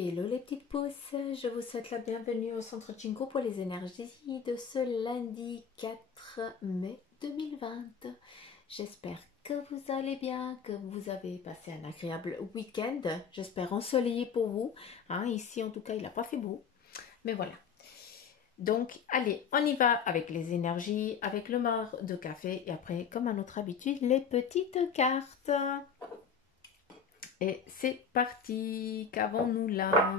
Hello les petites pousses, je vous souhaite la bienvenue au Centre Chinko pour les énergies de ce lundi 4 mai 2020. J'espère que vous allez bien, que vous avez passé un agréable week-end. J'espère ensoleillé pour vous. Ici en tout cas il n'a pas fait beau, mais voilà. Donc allez, on y va avec les énergies, avec le mar de café et après comme à notre habitude les petites cartes. Et c'est parti, qu'avons-nous là?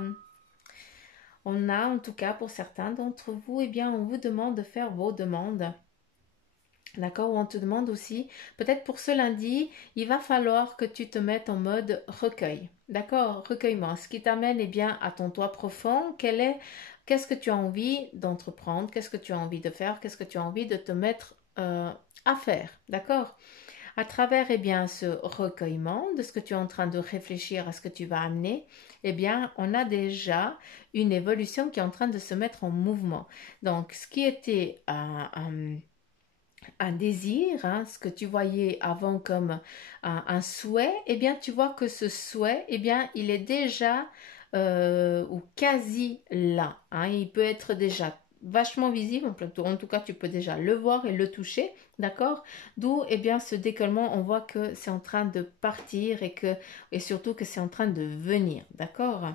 On a en tout cas pour certains d'entre vous, eh bien on vous demande de faire vos demandes. D'accord? Ou on te demande aussi, peut-être pour ce lundi, il va falloir que tu te mettes en mode recueil. D'accord? Recueillement. Ce qui t'amène eh bien à ton toi profond. Qu'est-ce que tu as envie d'entreprendre? Qu'est-ce que tu as envie de faire? Qu'est-ce que tu as envie de te mettre à faire? D'accord? À travers eh bien, ce recueillement de ce que tu es en train de réfléchir à ce que tu vas amener, eh bien, on a déjà une évolution qui est en train de se mettre en mouvement. Donc, ce qui était un désir, ce que tu voyais avant comme un souhait, eh bien, tu vois que ce souhait, eh bien, il est déjà ou quasi là. Il peut être déjà vachement visible, en tout cas tu peux déjà le voir et le toucher, d'accord? D'où eh bien ce décollement, on voit que c'est en train de partir et surtout que c'est en train de venir, d'accord?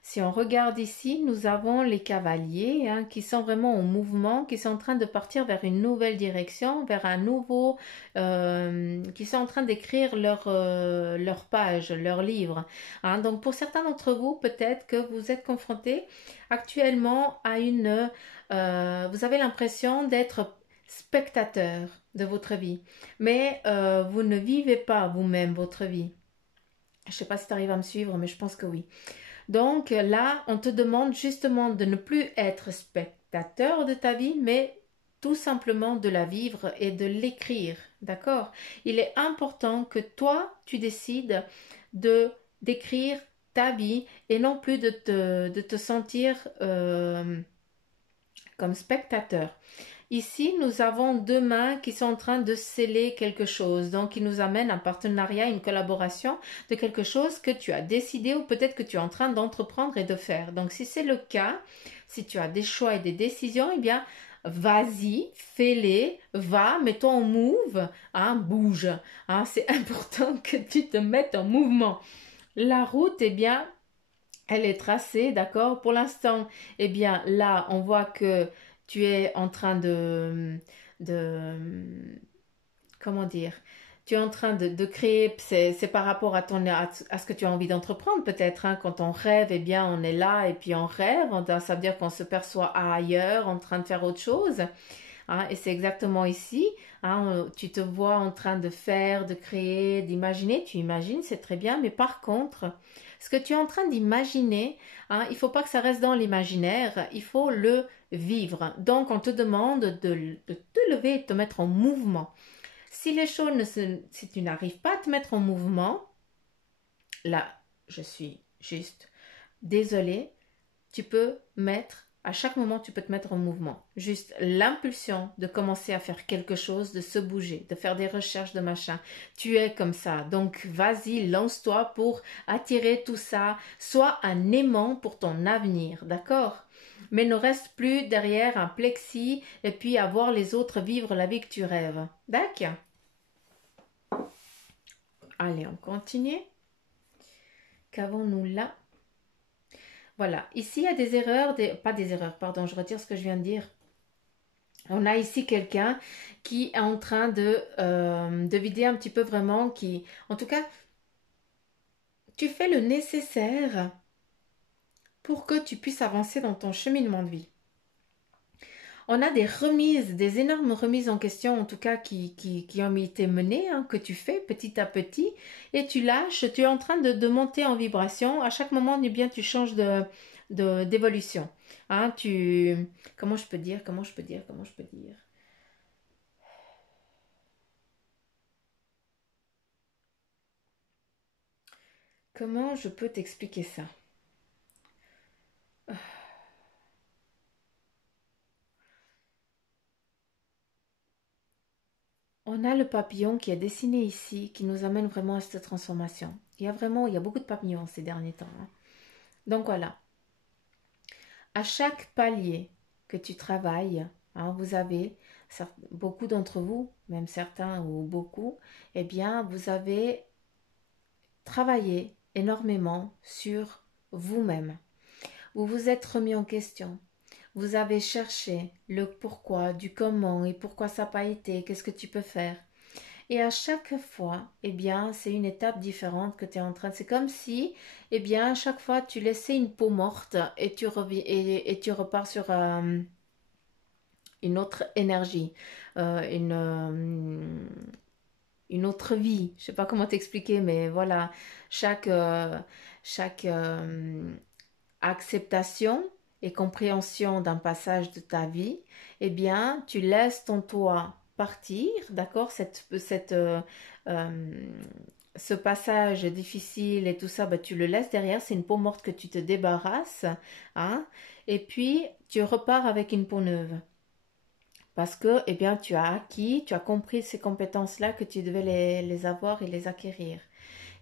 Si on regarde ici, nous avons les cavaliers qui sont vraiment en mouvement, qui sont en train de partir vers une nouvelle direction, vers un nouveau, qui sont en train d'écrire leur page, leur livre. Donc pour certains d'entre vous, peut-être que vous êtes confrontés actuellement à vous avez l'impression d'être spectateur de votre vie, mais vous ne vivez pas vous-même votre vie. Je ne sais pas si tu arrives à me suivre, mais je pense que oui. Donc là, on te demande justement de ne plus être spectateur de ta vie, mais tout simplement de la vivre et de l'écrire. D'accord? Il est important que toi, tu décides d'écrire ta vie et non plus de te sentir comme spectateur. Ici, nous avons deux mains qui sont en train de sceller quelque chose. Donc, qui nous amène un partenariat, une collaboration de quelque chose que tu as décidé ou peut-être que tu es en train d'entreprendre et de faire. Donc, si c'est le cas, si tu as des choix et des décisions, eh bien, vas-y, fais-les, va, mets-toi en move, bouge. C'est important que tu te mettes en mouvement. La route, eh bien, elle est tracée, d'accord? Pour l'instant, eh bien, là, on voit que tu es en train de comment dire? Tu es en train de créer, c'est par rapport à ce que tu as envie d'entreprendre peut-être. Quand on rêve, eh bien, on est là et puis on rêve. Ça veut dire qu'on se perçoit ailleurs, en train de faire autre chose. Et c'est exactement ici. Tu te vois en train de faire, de créer, d'imaginer. Tu imagines, c'est très bien. Mais par contre, ce que tu es en train d'imaginer, il ne faut pas que ça reste dans l'imaginaire. Il faut le vivre. Donc, on te demande de te lever et de te mettre en mouvement. Si les choses si tu n'arrives pas à te mettre en mouvement, là, je suis juste désolée, tu peux à chaque moment, tu peux te mettre en mouvement. Juste l'impulsion de commencer à faire quelque chose, de se bouger, de faire des recherches de machin. Tu es comme ça. Donc, vas-y, lance-toi pour attirer tout ça. Sois un aimant pour ton avenir, d'accord? Mais ne reste plus derrière un plexi et puis à voir les autres vivre la vie que tu rêves. D'accord? Allez, on continue. Qu'avons-nous là? Voilà, ici il y a des erreurs, pas des erreurs, pardon, je retire ce que je viens de dire. On a ici quelqu'un qui est en train de vider un petit peu vraiment, en tout cas, tu fais le nécessaire pour que tu puisses avancer dans ton cheminement de vie. On a des remises, des énormes remises en question, en tout cas, qui ont été menées, que tu fais petit à petit, et tu lâches, tu es en train de monter en vibration. À chaque moment, eh bien, tu changes d'évolution. Comment je peux dire, comment je peux dire, comment je peux dire. Comment je peux t'expliquer ça? On On a le papillon qui est dessiné ici, qui nous amène vraiment à cette transformation. Il y a beaucoup de papillons ces derniers temps, hein. Donc voilà, à chaque palier que tu travailles, hein, vous avez, beaucoup d'entre vous, même certains ou beaucoup, eh bien, vous avez travaillé énormément sur vous-même. Vous vous êtes remis en question. Vous avez cherché le pourquoi, du comment et pourquoi ça n'a pas été, qu'est-ce que tu peux faire. Et à chaque fois, eh bien, c'est une étape différente que tu es en train de... C'est comme si, eh bien, à chaque fois, tu laissais une peau morte et tu, et tu repars sur une autre énergie, euh, une, euh, une autre vie. Je sais pas comment t'expliquer, mais voilà, chaque acceptation et compréhension d'un passage de ta vie, eh bien, tu laisses ton toi partir, d'accord? Euh, ce passage difficile et tout ça, bah, tu le laisses derrière, c'est une peau morte que tu te débarrasses, hein? Et puis, tu repars avec une peau neuve. Parce que, eh bien, tu as acquis, tu as compris ces compétences-là que tu devais les avoir et les acquérir.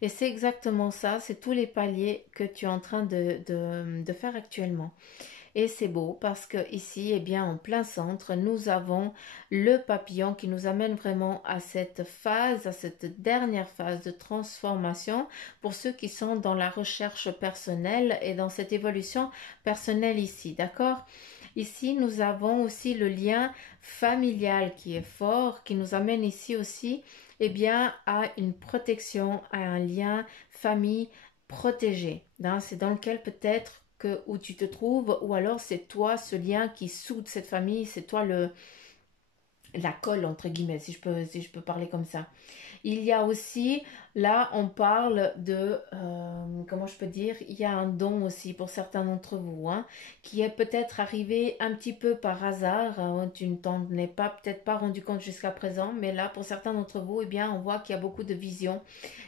Et c'est exactement ça, c'est tous les paliers que tu es en train de faire actuellement. Et c'est beau parce que ici, eh bien, en plein centre, nous avons le papillon qui nous amène vraiment à cette phase, à cette dernière phase de transformation pour ceux qui sont dans la recherche personnelle et dans cette évolution personnelle ici, d'accord? Ici, nous avons aussi le lien familial qui est fort, qui nous amène ici aussi, eh bien, à une protection, à un lien famille protégé. Hein. C'est dans lequel peut-être que où tu te trouves, ou alors c'est toi ce lien qui soude cette famille, c'est toi la colle entre guillemets, si je peux parler comme ça. Il y a aussi, là, on parle de, comment je peux dire, il y a un don aussi pour certains d'entre vous, hein, qui est peut-être arrivé un petit peu par hasard. Hein, tu ne t'en es pas peut-être pas rendu compte jusqu'à présent, mais là, pour certains d'entre vous, eh bien, on voit qu'il y a beaucoup de visions,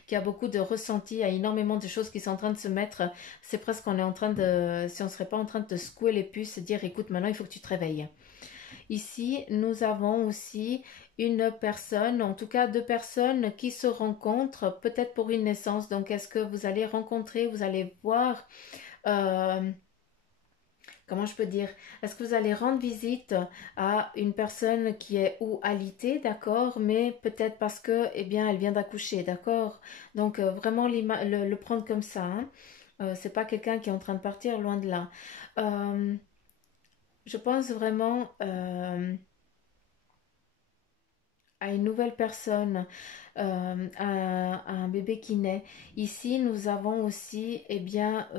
qu'il y a beaucoup de ressentis, il y a énormément de choses qui sont en train de se mettre. C'est presque qu'on est en train de, si on ne serait pas en train de te secouer les puces et dire, écoute, maintenant, il faut que tu te réveilles. Ici, nous avons aussi une personne, en tout cas deux personnes qui se rencontrent, peut-être pour une naissance. Donc, est-ce que vous allez rencontrer, vous allez voir, euh, comment je peux dire, est-ce que vous allez rendre visite à une personne qui est ou alitée, d'accord, mais peut-être parce que, eh bien, elle vient d'accoucher, d'accord. Donc, vraiment le prendre comme ça, hein. C'est pas quelqu'un qui est en train de partir, loin de là. Euh, je pense vraiment à une nouvelle personne, à un bébé qui naît. Ici, nous avons aussi, eh bien,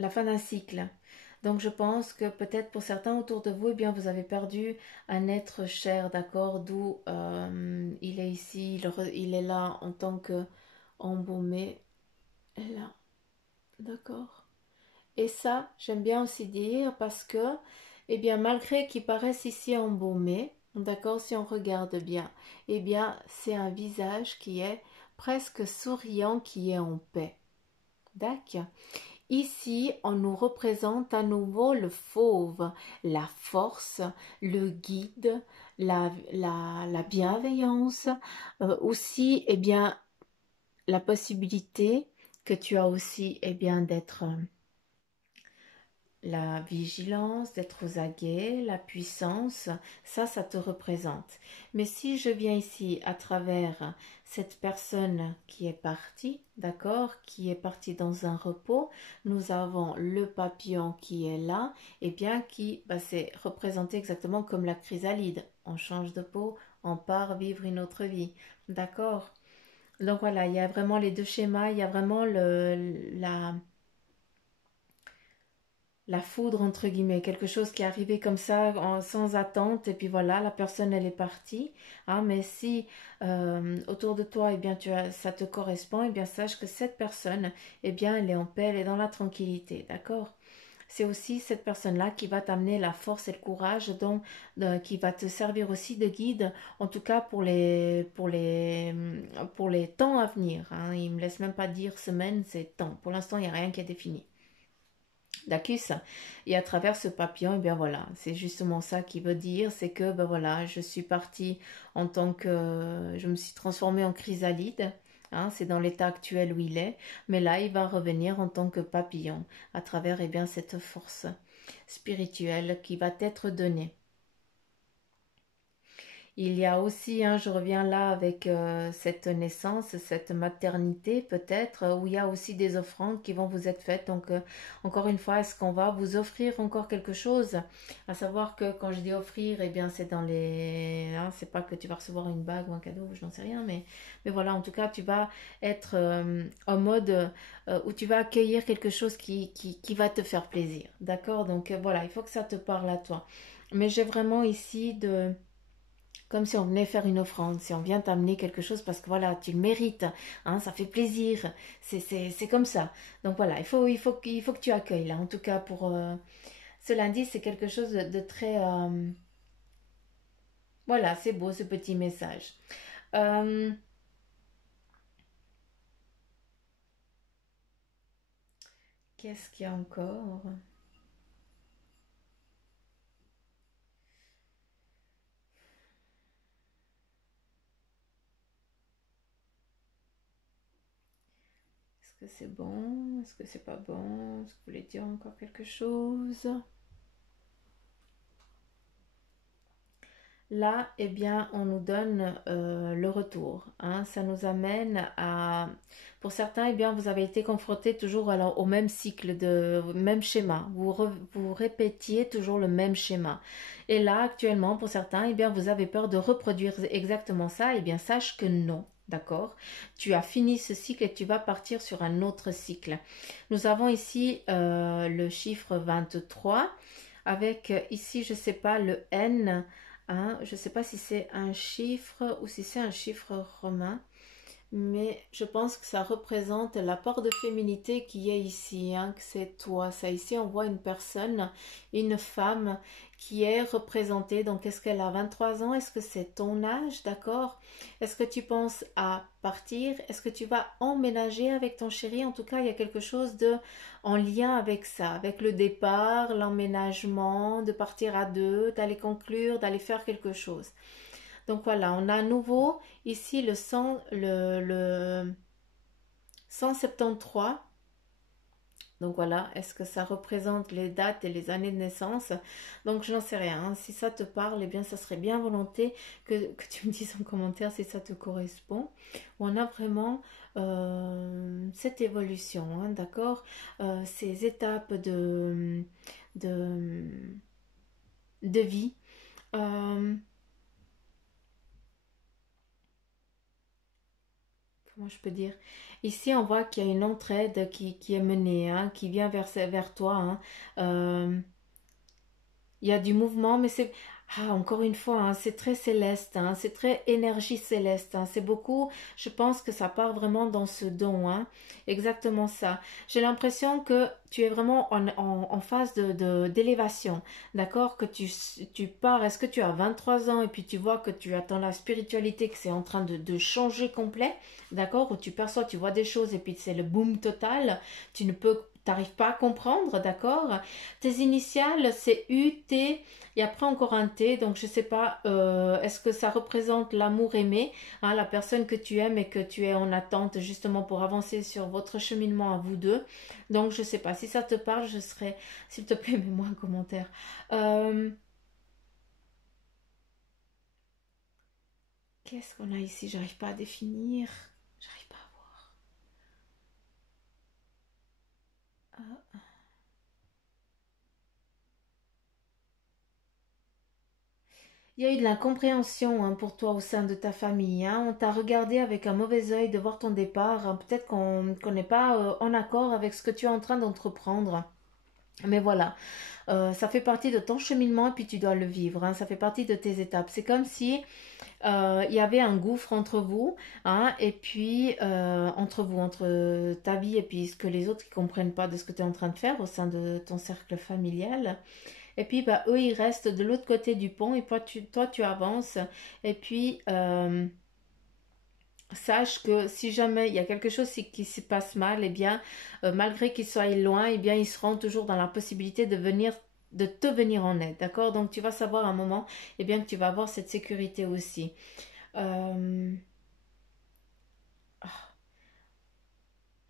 la fin d'un cycle. Donc, je pense que peut-être pour certains autour de vous, eh bien, vous avez perdu un être cher, d'accord, d'où il est ici, il est là en tant que embaumé, là, d'accord. Et ça, j'aime bien aussi dire parce que, eh bien, malgré qu'il paraisse ici embaumé, d'accord, si on regarde bien, eh bien, c'est un visage qui est presque souriant, qui est en paix. D'accord. Ici, on nous représente à nouveau le fauve, la force, le guide, la bienveillance, aussi, eh bien, la possibilité que tu as aussi, eh bien, d'être la vigilance, d'être aux aguets, la puissance, ça te représente. Mais si je viens ici à travers cette personne qui est partie, d'accord, qui est partie dans un repos, nous avons le papillon qui est là, et bien qui, bah, c'est représenté exactement comme la chrysalide. On change de peau, on part vivre une autre vie, d'accord. Donc voilà, il y a vraiment les deux schémas, il y a vraiment la foudre entre guillemets, quelque chose qui est arrivé comme ça sans attente et puis voilà, la personne elle est partie. Hein, mais si autour de toi, eh bien ça te correspond, eh bien sache que cette personne, eh bien elle est en paix, elle est dans la tranquillité, d'accord? C'est aussi cette personne-là qui va t'amener la force et le courage, donc qui va te servir aussi de guide, en tout cas pour les temps à venir. Hein. Il me laisse même pas dire semaine, c'est temps. Pour l'instant, il n'y a rien qui est défini. Dacus. Et à travers ce papillon, et bien voilà, c'est justement ça qui veut dire, c'est que ben voilà, je suis partie en tant que, je me suis transformée en chrysalide, hein, c'est dans l'état actuel où il est, mais là il va revenir en tant que papillon, à travers et bien cette force spirituelle qui va t'être donnée. Il y a aussi, hein, je reviens là avec cette naissance, cette maternité peut-être, où il y a aussi des offrandes qui vont vous être faites. Donc, encore une fois, est-ce qu'on va vous offrir encore quelque chose? À savoir que quand je dis offrir, eh bien, c'est dans les... hein, c'est pas que tu vas recevoir une bague ou un cadeau, je n'en sais rien, mais voilà, en tout cas, tu vas être en mode où tu vas accueillir quelque chose qui va te faire plaisir. D'accord? Donc, voilà, il faut que ça te parle à toi. Mais j'ai vraiment ici de comme si on venait faire une offrande, si on vient t'amener quelque chose parce que voilà, tu le mérites, hein, ça fait plaisir, c'est comme ça. Donc voilà, il faut que tu accueilles là. En tout cas, pour ce lundi, c'est quelque chose de très... voilà, c'est beau ce petit message. Euh, Qu'est-ce qu'il y a encore? Est-ce que c'est bon? Est-ce que c'est pas bon? Est-ce que vous voulez dire encore quelque chose? Là, eh bien, on nous donne le retour, hein. Ça nous amène à... Pour certains, eh bien, vous avez été confrontés toujours alors, au même cycle, au même schéma. Vous répétiez toujours le même schéma. Et là, actuellement, pour certains, eh bien, vous avez peur de reproduire exactement ça. Eh bien, sache que non. D'accord? Tu as fini ce cycle et tu vas partir sur un autre cycle. Nous avons ici le chiffre 23 avec ici, je ne sais pas, le N. Hein, je ne sais pas si c'est un chiffre ou si c'est un chiffre romain, mais je pense que ça représente la part de féminité qui est ici, hein, que c'est toi. Ça ici, on voit une personne, une femme qui est représentée. Donc, est-ce qu'elle a 23 ans? Est-ce que c'est ton âge? D'accord? Est-ce que tu penses à partir? Est-ce que tu vas emménager avec ton chéri? En tout cas, il y a quelque chose de en lien avec ça, avec le départ, l'emménagement, de partir à deux, d'aller conclure, d'aller faire quelque chose. Donc voilà, on a à nouveau ici le 173. Donc voilà, est-ce que ça représente les dates et les années de naissance? Donc je n'en sais rien, hein. Si ça te parle, eh bien ça serait bien volonté que tu me dises en commentaire si ça te correspond. On a vraiment cette évolution, hein, d'accord? Ces étapes de, de vie. Euh, Comment je peux dire? Ici, on voit qu'il y a une entraide qui est menée, hein, qui vient vers toi, hein. Euh, il y a du mouvement, mais c'est... Ah, encore une fois, hein, c'est très céleste, hein, c'est très énergie céleste, hein, c'est beaucoup, je pense que ça part vraiment dans ce don, hein, exactement ça. J'ai l'impression que tu es vraiment en phase d'élévation, d'accord? Que tu pars, est-ce que tu as 23 ans et puis tu vois que tu attends la spiritualité, que c'est en train de changer complet, d'accord? Où tu perçois, tu vois des choses et puis c'est le boom total, tu ne peux... T'arrives pas à comprendre, d'accord? Tes initiales, c'est UT et après encore un T, donc je sais pas, est-ce que ça représente l'amour aimé, hein, la personne que tu aimes et que tu es en attente justement pour avancer sur votre cheminement à vous deux. Donc je sais pas, si ça te parle, je serais, s'il te plaît, mets-moi un commentaire. Euh, Qu'est-ce qu'on a ici? J'arrive pas à définir. J'arrive pas à voir. Ah. Il y a eu de l'incompréhension, hein, pour toi au sein de ta famille, hein. On t'a regardé avec un mauvais œil de voir ton départ, hein. Peut-être qu'on n'est pas en accord avec ce que tu es en train d'entreprendre. Mais voilà, ça fait partie de ton cheminement et puis tu dois le vivre, hein. Ça fait partie de tes étapes. C'est comme si il y avait un gouffre entre vous, hein, et puis entre vous, entre ta vie et puis ce que les autres qui comprennent pas de ce que tu es en train de faire au sein de ton cercle familial. Et puis, bah, eux, ils restent de l'autre côté du pont et toi, tu avances. Et puis, sache que si jamais il y a quelque chose qui se passe mal, eh bien, malgré qu'ils soient loin, eh bien, ils seront toujours dans la possibilité de venir, de te venir en aide, d'accord? Donc, tu vas savoir à un moment, eh bien, que tu vas avoir cette sécurité aussi. Euh, ah,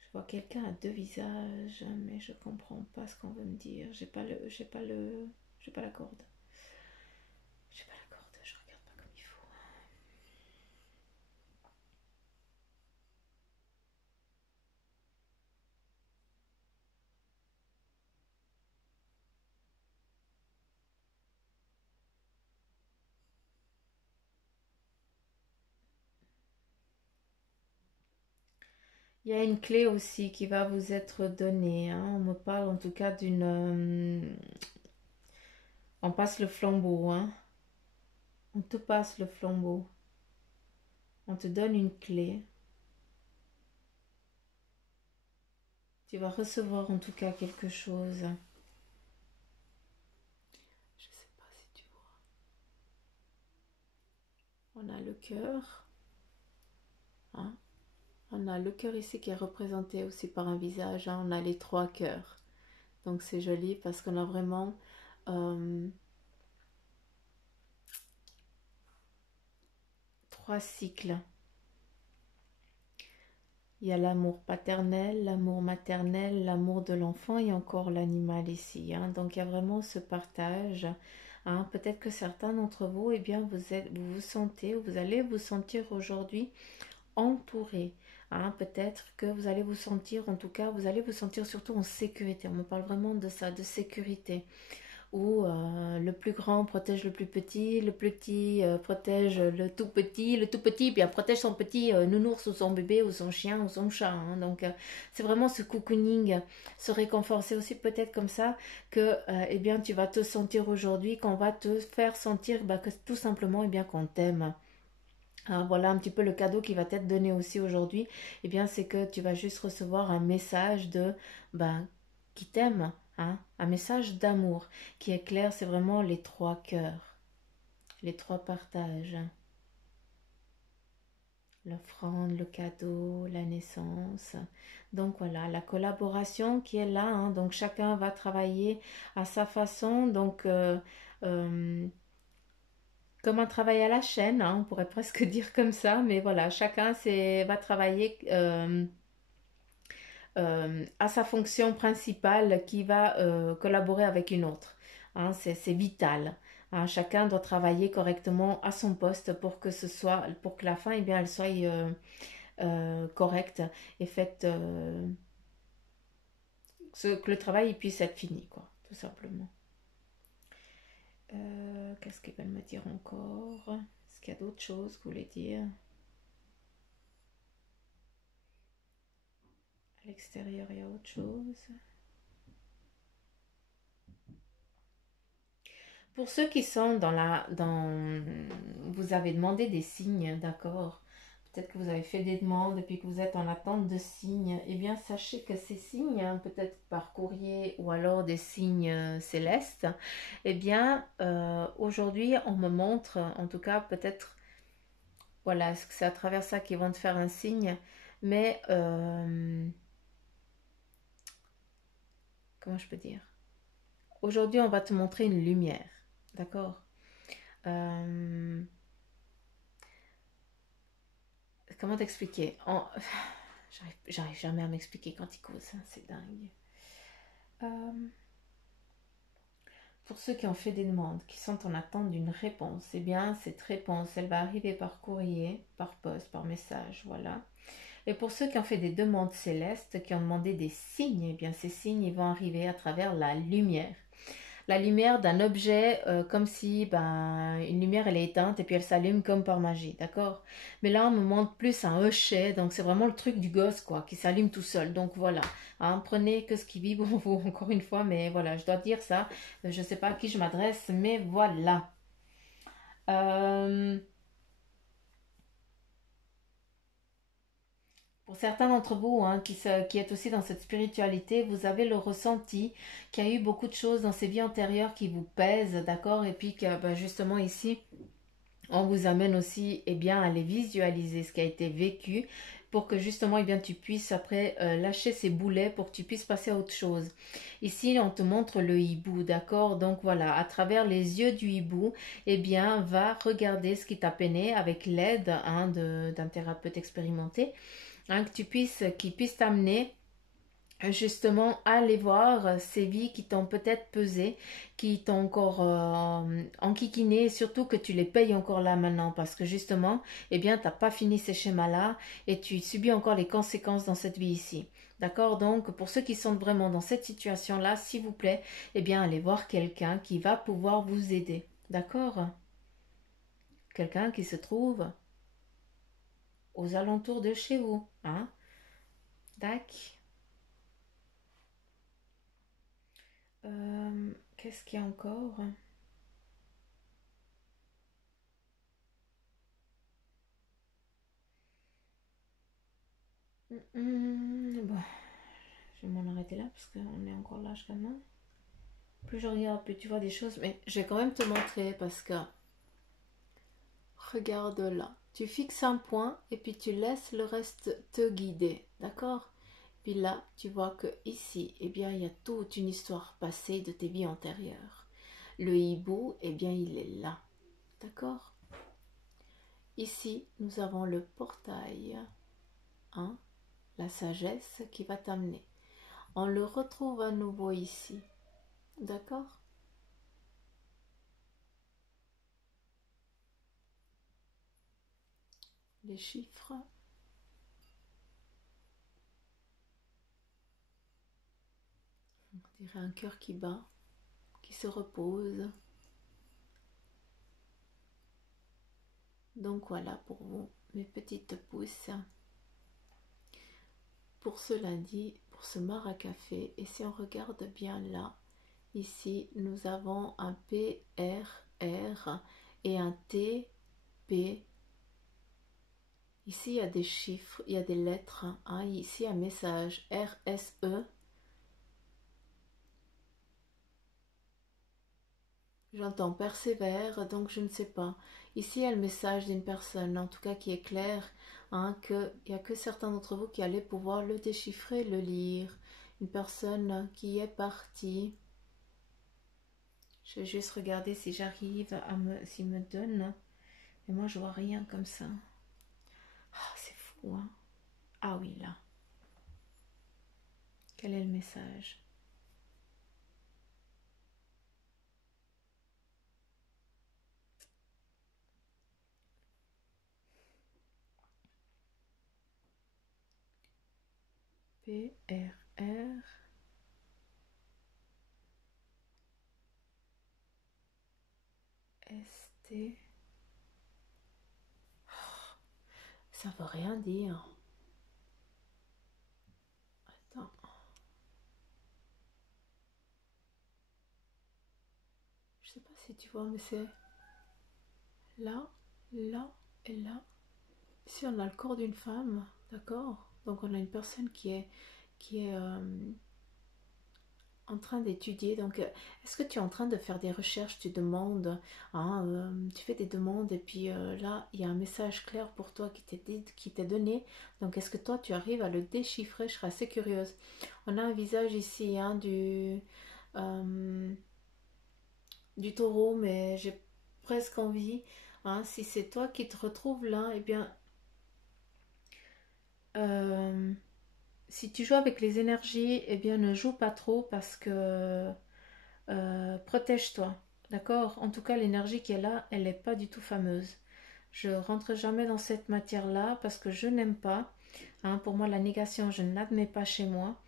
je vois quelqu'un à deux visages, mais je comprends pas ce qu'on veut me dire. J'ai pas la corde. J'ai pas la corde, je regarde pas comme il faut. Il y a une clé aussi qui va vous être donnée, hein. On me parle en tout cas d'une... on passe le flambeau, hein. On te passe le flambeau. On te donne une clé. Tu vas recevoir en tout cas quelque chose. Je sais pas si tu vois. On a le cœur, hein. On a le cœur ici qui est représenté aussi par un visage, hein. On a les trois cœurs. Donc c'est joli parce qu'on a vraiment... trois cycles. Il y a l'amour paternel, l'amour maternel, l'amour de l'enfant et encore l'animal ici, hein. Donc il y a vraiment ce partage, hein. Peut-être que certains d'entre vous, eh bien, vous vous sentez, ou vous allez vous sentir aujourd'hui entouré, hein. Peut-être que vous allez vous sentir, en tout cas, vous allez vous sentir surtout en sécurité. On me parle vraiment de ça, de sécurité, où le plus grand protège le plus petit protège le tout petit bien protège son petit nounours ou son bébé ou son chien ou son chat, hein. Donc c'est vraiment ce cocooning, ce réconfort. C'est aussi peut-être comme ça que eh bien tu vas te sentir aujourd'hui, qu'on va te faire sentir bah, que tout simplement eh bien qu'on t'aime. Ah, voilà un petit peu le cadeau qui va t'être donné aussi aujourd'hui. Eh bien, c'est que tu vas juste recevoir un message de ben, qui t'aime, hein, un message d'amour qui est clair. C'est vraiment les trois cœurs, les trois partages, l'offrande, le cadeau, la naissance. Donc voilà, la collaboration qui est là, hein. Donc chacun va travailler à sa façon. Donc euh, comme un travail à la chaîne, hein, on pourrait presque dire comme ça, mais voilà, chacun va travailler à sa fonction principale qui va collaborer avec une autre, hein. C'est vital, hein. Chacun doit travailler correctement à son poste pour que ce soit, pour que la fin, eh bien, elle soit correcte et faite, que le travail puisse être fini, quoi, tout simplement. Qu'est-ce qu'ils veulent me dire encore? Est-ce qu'il y a d'autres choses que vous voulez dire? À l'extérieur, il y a autre chose. Pour ceux qui sont vous avez demandé des signes, d'accord? Peut-être que vous avez fait des demandes et puis que vous êtes en attente de signes. Eh bien, sachez que ces signes, hein, peut-être par courrier ou alors des signes célestes, eh bien, aujourd'hui, on me montre, en tout cas, peut-être, voilà, est-ce que c'est à travers ça qu'ils vont te faire un signe, mais comment je peux dire? Aujourd'hui, on va te montrer une lumière, d'accord? Euh, comment t'expliquer? J'arrive jamais à m'expliquer quand il cause, hein, c'est dingue. Euh, pour ceux qui ont fait des demandes, qui sont en attente d'une réponse, eh bien, cette réponse, elle va arriver par courrier, par poste, par message, voilà. Et pour ceux qui ont fait des demandes célestes, qui ont demandé des signes, eh bien, ces signes, ils vont arriver à travers la lumière d'un objet, comme si ben, une lumière elle est éteinte et puis elle s'allume comme par magie, d'accord? Mais là on me montre plus un hochet, donc c'est vraiment le truc du gosse quoi, qui s'allume tout seul. Donc voilà, hein, prenez que ce qui vibre en vous encore une fois, mais voilà, je dois dire ça. Je ne sais pas à qui je m'adresse, mais voilà. Euh, Pour certains d'entre vous, hein, qui êtes aussi dans cette spiritualité, vous avez le ressenti qu'il y a eu beaucoup de choses dans ces vies antérieures qui vous pèsent, d'accord? Et puis que ben, justement ici, On vous amène aussi eh bien, à aller visualiser ce qui a été vécu pour que justement eh bien, tu puisses après lâcher ces boulets pour que tu puisses passer à autre chose. Ici, on te montre le hibou, d'accord? Donc voilà, à travers les yeux du hibou, eh bien, va regarder ce qui t'a peiné avec l'aide hein, d'un thérapeute expérimenté, hein, qui puisse t'amener justement aller voir ces vies qui t'ont peut-être pesé, qui t'ont encore enquiquiné, et surtout que tu les payes encore là maintenant parce que justement, eh bien, t'as pas fini ces schémas-là et tu subis encore les conséquences dans cette vie ici. D'accord? Donc, pour ceux qui sont vraiment dans cette situation-là, s'il vous plaît, eh bien, allez voir quelqu'un qui va pouvoir vous aider. D'accord? Quelqu'un qui se trouve aux alentours de chez vous. Hein? Tac. Qu'est-ce qu'il y a encore? Bon, je vais m'en arrêter là parce qu'on est encore là jusqu'à maintenant. Plus je regarde, plus tu vois des choses. Mais je vais quand même te montrer parce que regarde là. Tu fixes un point et puis tu laisses le reste te guider. D'accord? Puis là, tu vois que ici, eh bien, il y a toute une histoire passée de tes vies antérieures. Le hibou, eh bien, il est là. D'accord? Ici, nous avons le portail. Hein? La sagesse qui va t'amener. On le retrouve à nouveau ici. D'accord? Les chiffres. On dirait un cœur qui bat, qui se repose. Donc voilà pour vous, mes petites pousses. Pour ce lundi, pour ce maracafé. Et si on regarde bien là, ici, nous avons un PRR et un TP. Ici, il y a des chiffres, il y a des lettres. Hein. Ici, un message RSE. J'entends persévère, donc je ne sais pas. Ici, il y a le message d'une personne, en tout cas qui est clair, hein, qu'il n'y a que certains d'entre vous qui allez pouvoir le déchiffrer, le lire. Une personne qui est partie. Je vais juste regarder si j'arrive s'il me donne. Mais moi, je vois rien comme ça. Ah, c'est fou, hein. Ah oui, là. Quel est le message? PRR ST. Ça veut rien dire. Attends. Je sais pas si tu vois, mais c'est là, là et là. Ici, on a le corps d'une femme, d'accord? Donc, on a une personne qui est en train d'étudier. Donc, est-ce que tu es en train de faire des recherches? Tu demandes, hein, tu fais des demandes et puis là, il y a un message clair pour toi qui t'est donné. Donc, est-ce que toi, tu arrives à le déchiffrer? Je serais assez curieuse. On a un visage ici, hein, euh, du taureau, mais j'ai presque envie, hein, si c'est toi qui te retrouves là, eh bien, euh, si tu joues avec les énergies, eh bien, ne joue pas trop parce que protège-toi, d'accord? En tout cas, l'énergie qui est là, elle n'est pas du tout fameuse. Je rentre jamais dans cette matière-là parce que je n'aime pas. Hein, pour moi, la négation, je ne l'admets pas chez moi.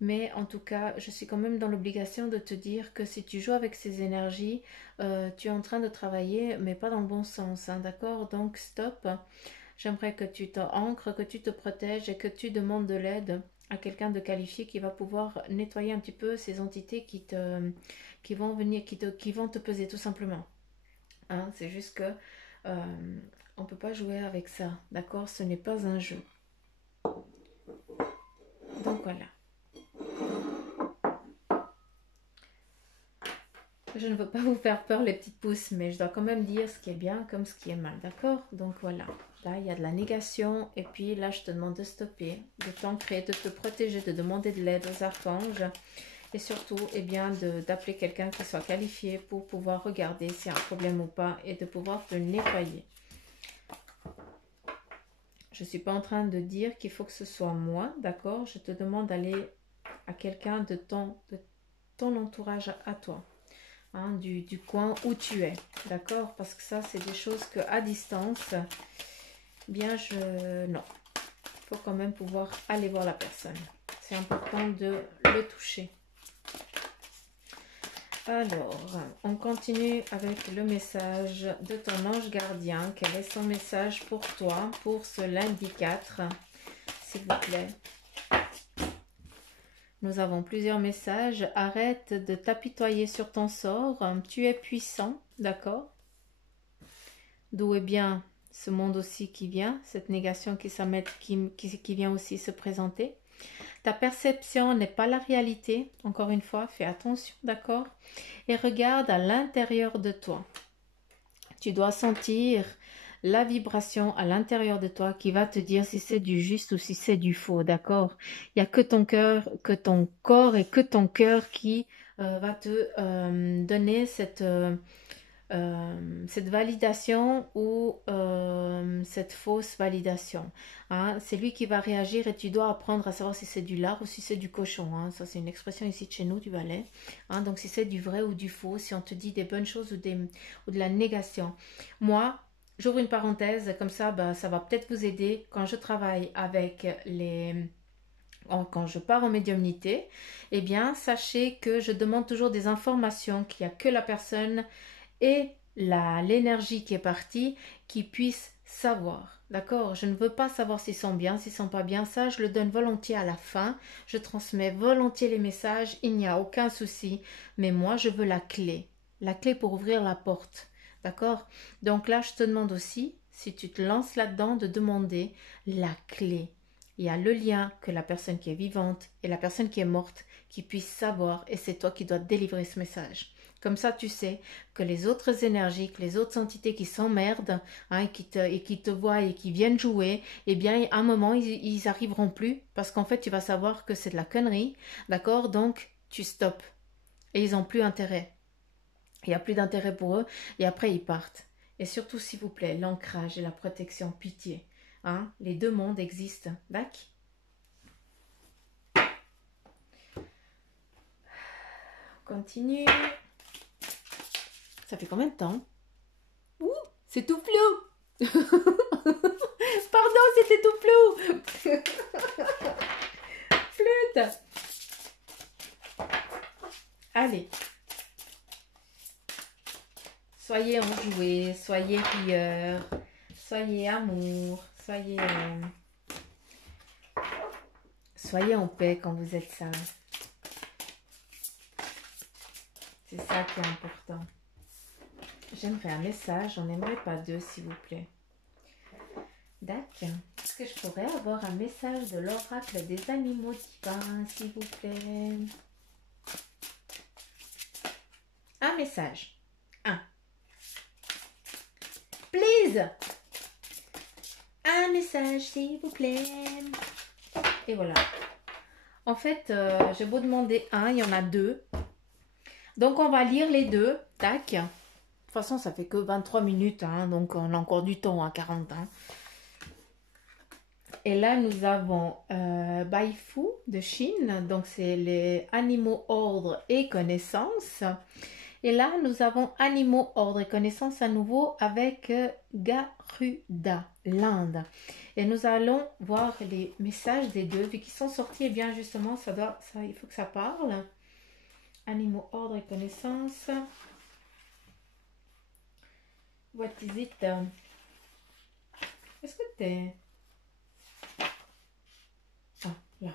Mais en tout cas, je suis quand même dans l'obligation de te dire que si tu joues avec ces énergies, tu es en train de travailler, mais pas dans le bon sens, hein, d'accord? Donc stop. J'aimerais que tu t'ancres, que tu te protèges et que tu demandes de l'aide à quelqu'un de qualifié qui va pouvoir nettoyer un petit peu ces entités qui vont venir, qui vont te peser tout simplement. Hein, c'est juste que on ne peut pas jouer avec ça, d'accord? Ce n'est pas un jeu. Donc voilà. je ne veux pas vous faire peur les petites pousses, mais je dois quand même dire ce qui est bien comme ce qui est mal, d'accord? Donc voilà, là il y a de la négation et puis là je te demande de stopper, de t'ancrer, de te protéger, de demander de l'aide aux archanges et surtout eh bien d'appeler quelqu'un qui soit qualifié pour pouvoir regarder s'il y a un problème ou pas et de pouvoir te nettoyer. Je ne suis pas en train de dire qu'il faut que ce soit moi, d'accord? Je te demande d'aller à quelqu'un de ton entourage à toi. Hein, du coin où tu es, d'accord? Parce que ça, c'est des choses que à distance, bien non, il faut quand même pouvoir aller voir la personne. C'est important de le toucher. Alors, on continue avec le message de ton ange gardien. Quel est son message pour toi, pour ce lundi 4, s'il vous plaît? Nous avons plusieurs messages. Arrête de t'apitoyer sur ton sort. Tu es puissant, d'accord? D'où est bien ce monde aussi qui vient, cette négation qui vient aussi se présenter. Ta perception n'est pas la réalité. Encore une fois, fais attention, d'accord? Et regarde à l'intérieur de toi. Tu dois sentir la vibration à l'intérieur de toi qui va te dire si c'est du juste ou si c'est du faux, d'accord? Il n'y a que ton cœur, que ton corps et que ton cœur qui va te donner cette validation ou cette fausse validation. Hein? C'est lui qui va réagir et tu dois apprendre à savoir si c'est du lard ou si c'est du cochon. Hein? Ça, c'est une expression ici de chez nous, du Valais. Hein? Donc, si c'est du vrai ou du faux, si on te dit des bonnes choses ou de la négation. Moi, j'ouvre une parenthèse, comme ça, bah, ça va peut-être vous aider quand je travaille avec quand je pars en médiumnité, eh bien, sachez que je demande toujours des informations qu'il n'y a que la personne et l'énergie qui est partie qui puisse savoir. D'accord? Je ne veux pas savoir s'ils sont bien, s'ils sont pas bien. Ça, je le donne volontiers à la fin. Je transmets volontiers les messages. Il n'y a aucun souci. Mais moi, je veux la clé. La clé pour ouvrir la porte. D'accord? Donc là, je te demande aussi, si tu te lances là-dedans, de demander la clé. Il y a le lien que la personne qui est vivante et la personne qui est morte qui puisse savoir. Et c'est toi qui dois délivrer ce message. Comme ça, tu sais que les autres énergies, que les autres entités qui s'emmerdent hein, et qui te voient et qui viennent jouer, eh bien, à un moment, ils n'arriveront plus parce qu'en fait, tu vas savoir que c'est de la connerie, d'accord? Donc, tu stoppes. Et ils n'ont plus intérêt. Il n'y a plus d'intérêt pour eux et après, ils partent. Et surtout, s'il vous plaît, l'ancrage et la protection, pitié. Hein? Les deux mondes existent, d'accord? Continue. Ça fait combien de temps? Ouh, c'est tout flou. Pardon, c'était tout flou. Flûte. Allez. Soyez enjoués, soyez rieurs, soyez amour, soyez en paix quand vous êtes seul. C'est ça qui est important. J'aimerais un message, j'en aimerais pas deux, s'il vous plaît. D'accord. Est-ce que je pourrais avoir un message de l'oracle des animaux divins, s'il vous plaît? Un message. Un. Please. Un message, s'il vous plaît. Et voilà. En fait, j'ai beau demander un, il y en a deux. Donc, on va lire les deux. Tac. De toute façon, ça fait que 23 minutes, hein, donc on a encore du temps à 40 ans. Et là, nous avons Baifu de Chine, donc c'est les animaux, ordre et connaissances. Et là, nous avons animaux, ordre et connaissances à nouveau avec Garuda, l'Inde. Et nous allons voir les messages des deux, vu qu'ils sont sortis, et bien justement, il faut que ça parle. Animaux, ordre et connaissances. What is it? Est-ce que t'es... Ah, là.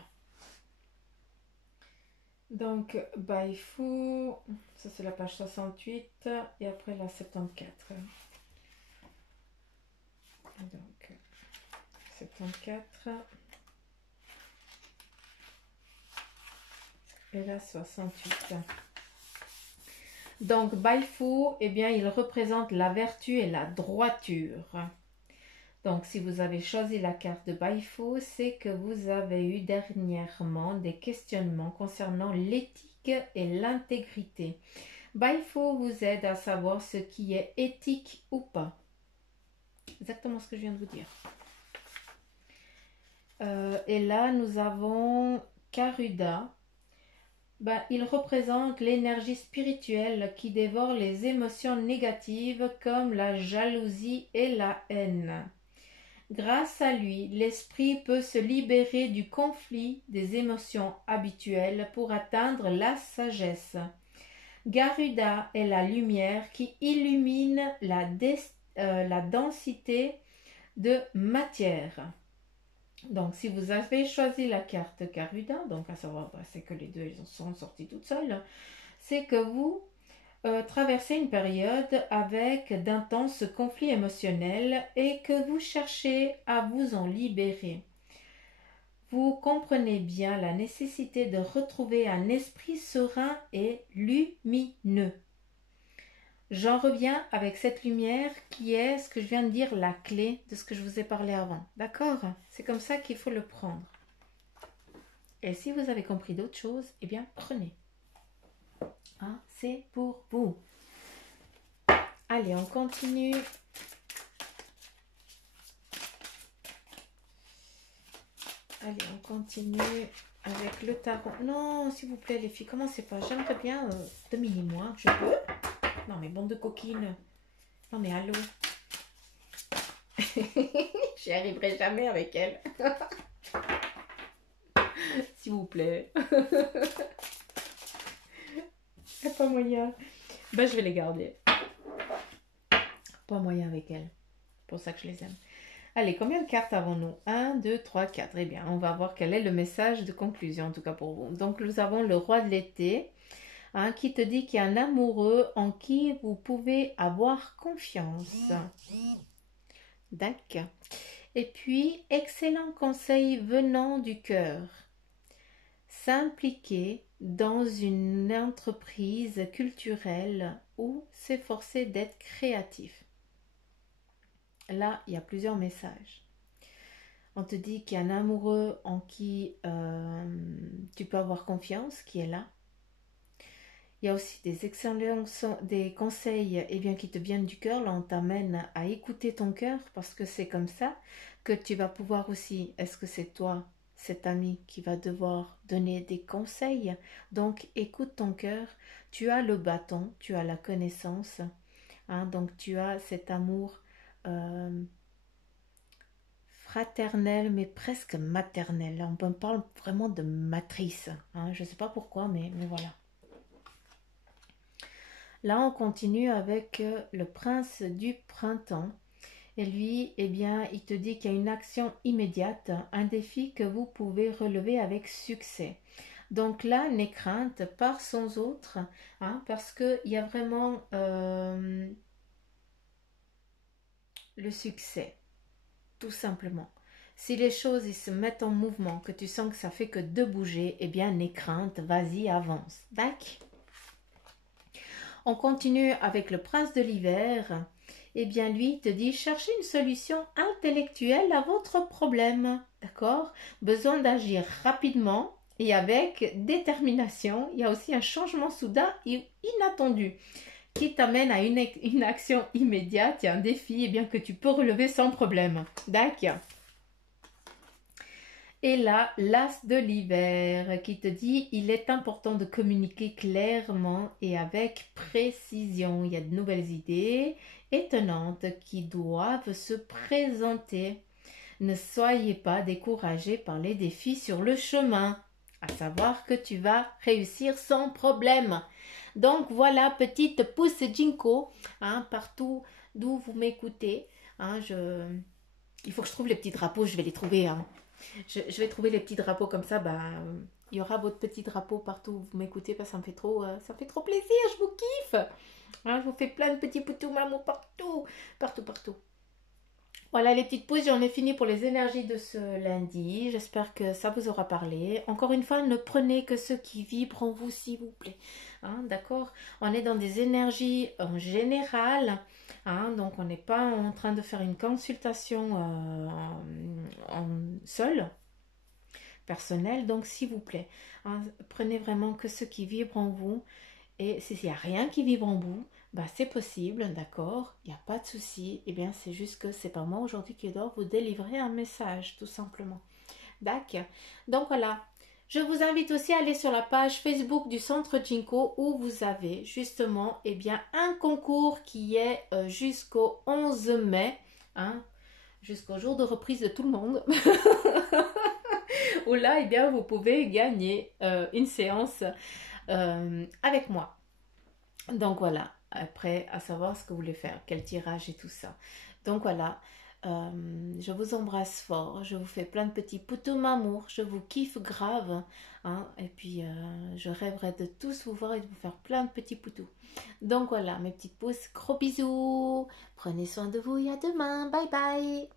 Donc, Baifu, ça c'est la page 68, et après la 74. Donc, 74. Et la 68. Donc, Baifu, eh bien, il représente la vertu et la droiture. Donc, si vous avez choisi la carte de Baifu, c'est que vous avez eu dernièrement des questionnements concernant l'éthique et l'intégrité. Baifu vous aide à savoir ce qui est éthique ou pas. Exactement ce que je viens de vous dire. Et là, nous avons Karuda. Il représente l'énergie spirituelle qui dévore les émotions négatives comme la jalousie et la haine. Grâce à lui, l'esprit peut se libérer du conflit des émotions habituelles pour atteindre la sagesse. Garuda est la lumière qui illumine la densité de matière. Donc, si vous avez choisi la carte Garuda, donc à savoir, c'est que les deux ils sont sortis toutes seules, c'est que vous traversez une période avec d'intenses conflits émotionnels et que vous cherchez à vous en libérer. Vous comprenez bien la nécessité de retrouver un esprit serein et lumineux. J'en reviens avec cette lumière qui est ce que je viens de dire, la clé de ce que je vous ai parlé avant. D'accord? C'est comme ça qu'il faut le prendre. Et si vous avez compris d'autres choses, eh bien, prenez. Hein, c'est pour vous. Allez, on continue. Allez, on continue avec le tarot. Non, s'il vous plaît, les filles, commencez pas. J'aimerais bien demi-mois. Je peux? Non, mais bande de coquines. Non, mais allô. J'y arriverai jamais avec elle. S'il vous plaît. Il n'y a pas moyen. Ben, je vais les garder. Pas moyen avec elle. C'est pour ça que je les aime. Allez, combien de cartes avons-nous? 1, 2, 3, 4. Eh bien, on va voir quel est le message de conclusion, en tout cas pour vous. Donc, nous avons le roi de l'été, qui te dit qu'il y a un amoureux en qui vous pouvez avoir confiance. D'accord. Et puis, excellent conseil venant du cœur. S'impliquer dans une entreprise culturelle ou s'efforcer d'être créatif. Là, il y a plusieurs messages. On te dit qu'il y a un amoureux en qui tu peux avoir confiance, qui est là. Il y a aussi des excellents des conseils qui te viennent du cœur. Là, on t'amène à écouter ton cœur parce que c'est comme ça que tu vas pouvoir aussi. Est-ce que c'est toi, cet ami, qui va devoir donner des conseils? Donc, écoute ton cœur. Tu as le bâton, tu as la connaissance. Donc, tu as cet amour fraternel, mais presque maternel. Là, on parle vraiment de matrice. Je ne sais pas pourquoi, mais voilà. Là, on continue avec le prince du printemps. Et lui, eh bien, il te dit qu'il y a une action immédiate, un défi que vous pouvez relever avec succès. Donc là, n'aie crainte, pars sans autre, parce qu'il y a vraiment le succès, tout simplement. Si les choses ils se mettent en mouvement, que tu sens que ça fait que de bouger, eh bien, n'aie crainte, vas-y, avance. D'accord? On continue avec le prince de l'hiver. Eh bien, lui te dit, cherchez une solution intellectuelle à votre problème. D'accord? Besoin d'agir rapidement et avec détermination. Il y a aussi un changement soudain et inattendu qui t'amène à une action immédiate. Il y a un défi que tu peux relever sans problème. D'accord? Et là, l'as de l'hiver qui te dit il est important de communiquer clairement et avec précision. Il y a de nouvelles idées étonnantes qui doivent se présenter. Ne soyez pas découragés par les défis sur le chemin. À savoir que tu vas réussir sans problème. Donc voilà, petite pouce Jinko, partout d'où vous m'écoutez. Il faut que je trouve les petits drapeaux, je vais les trouver. Je vais trouver les petits drapeaux comme ça, il y aura votre petit drapeau partout où vous m'écoutez, ça me fait trop plaisir, je vous kiffe. Je vous fais plein de petits poutous mamou partout. Voilà les petites pauses, j'en ai fini pour les énergies de ce lundi. J'espère que ça vous aura parlé. Encore une fois, ne prenez que ce qui vibre en vous, s'il vous plaît. Hein, d'accord? On est dans des énergies en général. Hein, donc, on n'est pas en train de faire une consultation seule, personnelle. Donc, s'il vous plaît, hein, prenez vraiment que ce qui vibre en vous. Et s'il n'y a rien qui vibre en vous, bah c'est possible, d'accord, il n'y a pas de souci. Eh bien, c'est juste que c'est pas moi aujourd'hui qui dois vous délivrer un message, tout simplement. D'accord. Donc voilà. Je vous invite aussi à aller sur la page Facebook du Centre Jinko où vous avez justement eh bien, un concours qui est jusqu'au 11 mai, hein, jusqu'au jour de reprise de tout le monde, où là, eh bien, vous pouvez gagner une séance avec moi. Donc voilà, après à savoir ce que vous voulez faire, quel tirage et tout ça. Donc voilà, je vous embrasse fort, je vous fais plein de petits poutous m'amour, je vous kiffe grave, hein, et puis je rêverais de tous vous voir et de vous faire plein de petits poutous. Donc voilà, mes petites pouces, gros bisous, prenez soin de vous et à demain, bye bye.